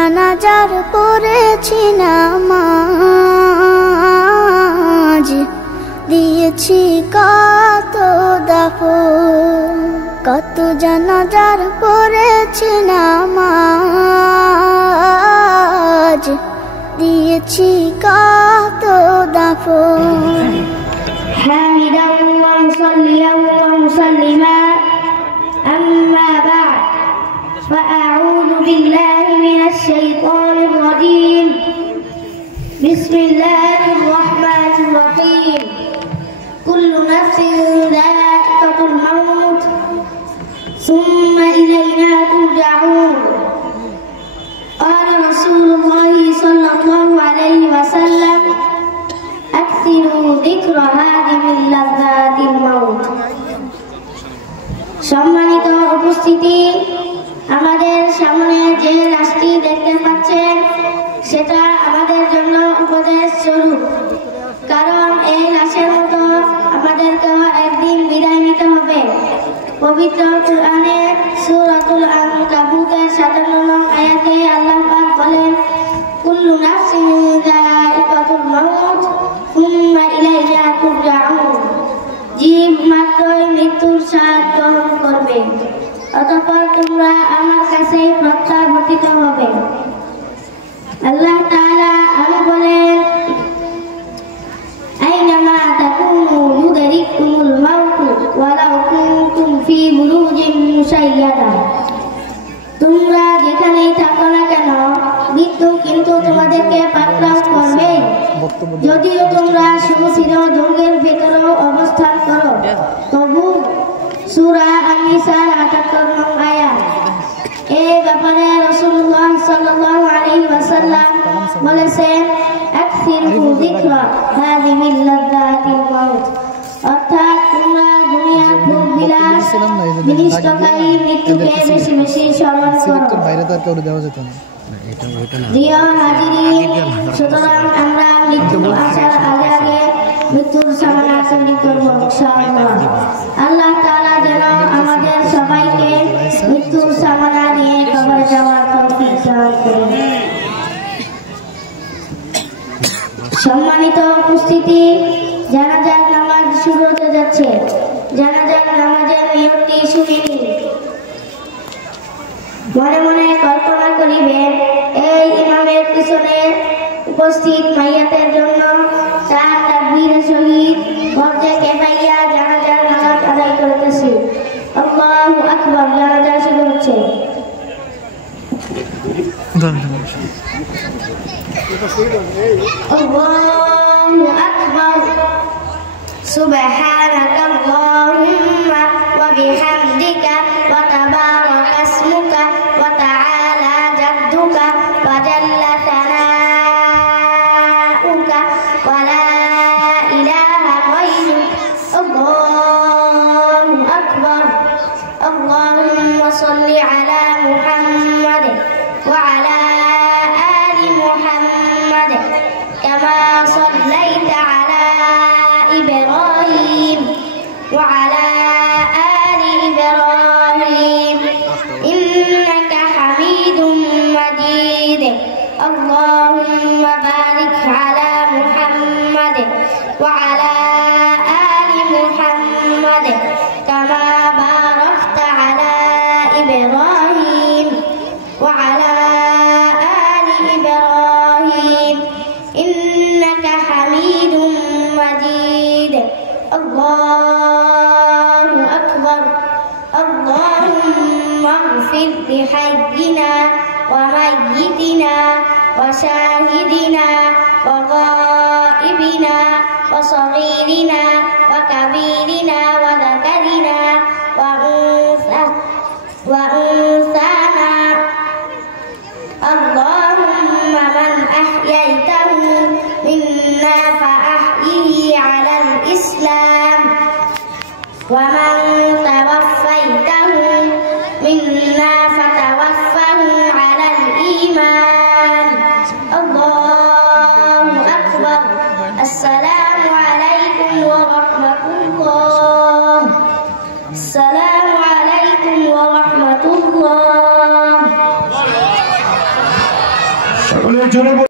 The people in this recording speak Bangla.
জানাজার পড়েছি নামাজ, দিয়েছি কত দাফন। কত জানাজার পড়েছি নামাজ, দিয়েছি কত দাফন। حامدا ومصليا ومسلما أما بعد فأعوذ بالله من الشيطان الرجيم. بسم الله الرحمن الرحيم. كل نفس ذائقة الموت ثم إلينا ترجعون. قال رسول الله صلى الله عليه وسلم أكثروا ذكر هادم لذات الموت. সম্মানিত উপস্থিতি, আমাদের সামনে যে লাশটি দেখতে পাচ্ছেন সেটা আমাদের জন্য উপদেশ স্বরূপ, কারণ এই লাশের মতো আমাদেরকেও একদিন বিদায় নিতে হবে। পবিত্র কুরআনে সূরাতুল আনকাবুতের 57 নং আয়াতে আল্লাহ পাক বলেন, কুল্লু নাফসিন যায়িকাতুল মাউত সুম্মা ইলাইনা তুরজাউন। জীব মাত্রই মৃত্যুর স্বাদ গ্রহণ করবে, অতঃপর তোমরা আমার কাছে প্রত্যাবর্তিত হবে। আল্লাহ তাআলা আরো বলেন, আইনামা তাকুনু ইউদরিকুমুল মাউতু ওয়ালাউ কুনতুম ফি বুরুজিন মুশাইয়াদা। তোমরা যেখানেই থাকো না কেন মৃত্যু কিন্তু তোমাদেরকে পাকড়াও করবে, যদিও তোমরা সুচির দুর্গের ভেতরেও অবস্থান করো তবু। সূরা আন-নিসার ৭৮ নং আয়াত। এই ব্যাপারে রাসূলুল্লাহ সাল্লাল্লাহু আলাইহি ওয়াসাল্লাম বলেছেন, আকসিরু যিকরা হাযিমিল লাযাতিল মাউত, অর্থাৎ তোমরা দুনিয়ার ভোগ বিলাস বিনিষ্টকারী মৃত্যুকে বেশি বেশি স্মরণ করো। বাইরে তার কাউকে দেওয়া যেত না। প্রিয় হাজিরিন, সুতরাং আমরা মৃত্যু আসার আগে আগে মৃত্যুর সামনা তৈরি করব ইনশাআল্লাহ। আল্লাহ তাআলা যেন আমাদের সবাইকে মৃত্যুর সামনা নিয়ে কবরে যাওয়ার তৌফিক দান করেন। সম্মানিত উপস্থিতি, জানাজার নামাজ শুরু হতে যাচ্ছে। জানাজার নামাজের নিয়মটি শুনিনি। মনে মনে কল্পনা করিবেন, এই ইমামের পিছনে উপস্থিত মাইয়াতের জন্য 4 তাকবীরের সহিত ফরজে কিফাইয়া জানাজার নামাজ আদায় করতেছি। আল্লাহু আকবার। জানাজা শুরু হচ্ছে। আল্লাহু আকবার। সুবহানাকা আল্লাহুম্মা ওয়া বিহামদিকা ওয়া তাবারাকা ইসমুকা ওয়া তাআলা জাদ্দুকা ওয়া জাল্লা সানাউকা ওয়া লা ইলাহা গায়রুক। আল্লাহু আকবার। আল্লাহুম্মা সাল্লি আলা মুহাম্মাদ ওয়া আলা আলি মুহাম্মাদ কামা সাল্লাইতা আলা ইব্রাহিম ওয়া আলা আলি ইব্রাহিম ইন্নাকা হামিদুম মাজিদ। আল্লাহুম্মা বারিক আলা মুহাম্মাদ ওয়া আলা আলি মুহাম্মাদ কামা বারাকতা আলা ইব্রাহিম ওয়া আলা আলি ইব্রাহিম ইন্নাকা হামিদুম মাজিদ। আল্লাহু আকবার। আল্লাহুম্মা ইগফির লিহাইয়িনা ওয়া মাইয়িতিনা ওয়া শাহিদিনা ওয়া গায়িবিনা ওয়া সগীরিনা ওয়া কাবীরিনা ওয়া যাকারিনা ওয়া উনসানা। আল্লাহুম্মা মান আহইয়াইতাহু মিন্না ফাআহইহি আলাল ইসলাম ওয়া মান তাওয়াফফাইতাহু মিন্না ফাতাওয়াফফাহু আলাল ঈমান। আল্লাহু আকবার। আসসালামু আলাইকুম ওয়া রাহমাতুল্লাহ। আসসালামু আলাইকুম ওয়া রাহমাতুল্লাহ। সকলের জন্য